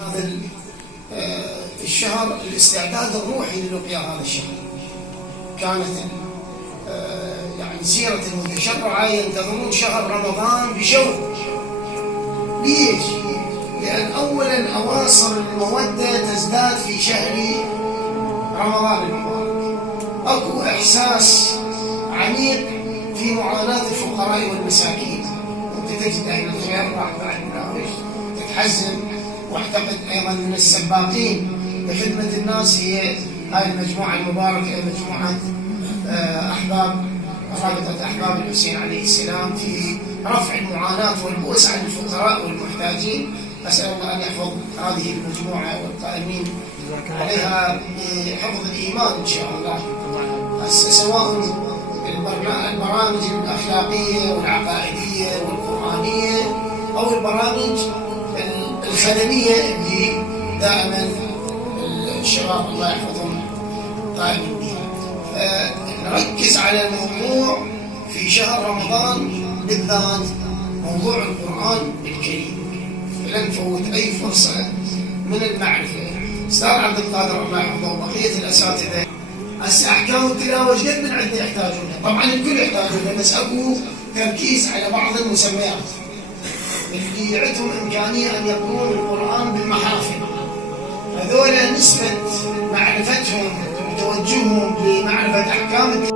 هذا الشهر الاستعداد الروحي للقيا هذا الشهر كانت يعني سيرة المتشرعة ينتظرون شهر رمضان بشوق. ليش؟ لأن أولا أواصر المودة تزداد في شهر رمضان المبارك. أكو إحساس عميق في معاناة الفقراء والمساكين. أنت تجد أهل الخير راح بعد مناوش تتحزن. واعتقد أيضا من السباقين بخدمة الناس هي هاي المجموعة المباركة، مجموعة أحباب رابطة أحباب الحسين عليه السلام في رفع المعاناة والبؤس عن الفقراء والمحتاجين. أسأل الله أن يحفظ هذه المجموعة والقائمين عليها بحفظ الإيمان إن شاء الله، سواء البرامج الأخلاقية والعقائدية والقرآنية أو البرامج الخدمية اللي دائما الشباب الله يحفظهم قائمين بها. فنركز على الموضوع في شهر رمضان بالذات، موضوع القرآن الكريم، فلن نفوت أي فرصة من المعرفة. أستاذ عبد القادر الله يحفظه وبقية الأساتذة هسه أحكام التلاوة قد من عندنا يحتاجونها، طبعا الكل يحتاجونها، بس أكو تركيز على بعض المسميات اللي عندهم إمكانية أن يقرؤون القرآن بالمحافل. هذول نسبة معرفتهم وتوجههم بمعرفة أحكام